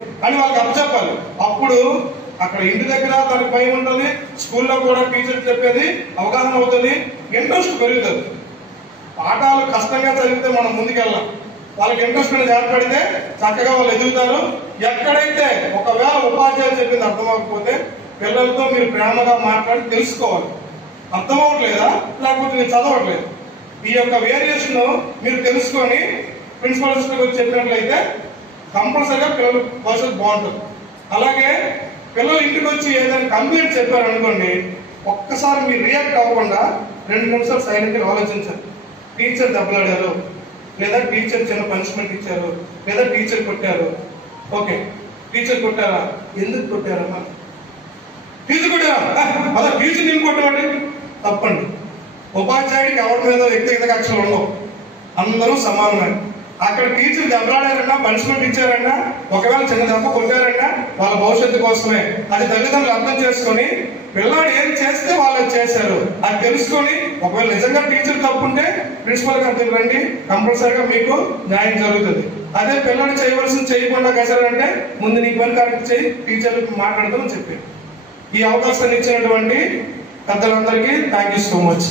అని వాళ్ళకి అప్పచెప్పాలి. అప్పుడు అక్కడ ఇంటి దగ్గర తనకి భయం ఉంటుంది, స్కూల్లో కూడా టీచర్ చెప్పేది అవగాహన అవుతుంది, ఇంట్రెస్ట్ పెరుగుతుంది. పాఠాలు కష్టంగా చదివితే మనం ముందుకెళ్ళాం, వాళ్ళకి ఇంట్రెస్ట్ మీద ఏర్పడితే చక్కగా వాళ్ళు ఎదుగుతారు. ఎక్కడైతే ఒకవేళ ఉపాధ్యాయులు చెప్పింది అర్థమవకపోతే పిల్లలతో మీరు ప్రేమగా మాట్లాడి తెలుసుకోవాలి. అర్థం అవ్వట్లేదా, లేకపోతే మీరు చదవట్లేదు, ఈ యొక్క వేరియేషన్ మీరు తెలుసుకొని ప్రిన్సిపల్ వచ్చి చెప్పినట్లయితే కంపల్సరిగా పిల్లలు భవిష్యత్తు బాగుంటుంది. అలాగే పిల్లలు ఇంటికి వచ్చి ఏదైనా కంప్లైంట్ చెప్పారు అనుకోండి, ఒక్కసారి మీరు రియాక్ట్ అవ్వకుండా 2 నిమిషాలు సైలెంట్గా ఆలోచించాలి. టీచర్ దెబ్బలాడారు, లేదా టీచర్ చిన్న పనిష్మెంట్ ఇచ్చారు, లేదా టీచర్ కొట్టారు. ఓకే, టీచర్ కొట్టారా, ఎందుకు కొట్టారమ్మా? టీచర్ కొట్టారా, అలా టీచర్ నేను కొట్టాడు తప్పండి. ఉపాధ్యాయుడికి ఎవరి మీద వ్యక్తిగత కక్షలు ఉండవు, అందరూ సమానమే. అక్కడ టీచర్ దెబ్బలాడారన్నా, పనిష్మెంట్ ఇచ్చారన్నా, ఒకవేళ చిన్న దెబ్బ కొట్టారన్నా వాళ్ళ భవిష్యత్తు కోసమే. అది తల్లిదండ్రులు అర్థం చేసుకొని పిల్లాడు ఏం చేస్తే వాళ్ళు చేశారు అది తెలుసుకొని, ఒకవేళ నిజంగా టీచర్ తప్పుంటే ప్రిన్సిపల్ గారికి రండి, కంపల్సరీగా మీకు న్యాయం జరుగుతుంది. అదే పిల్లలు చేయవలసింది చేయకుండా కసారంటే ముందు నీ పని కరెక్ట్ చేయి, టీచర్లకు మాట్లాడదామని చెప్పి ఈ అవకాశాన్ని ఇచ్చినటువంటి పెద్దలందరికీ థ్యాంక్ యూ సో మచ్.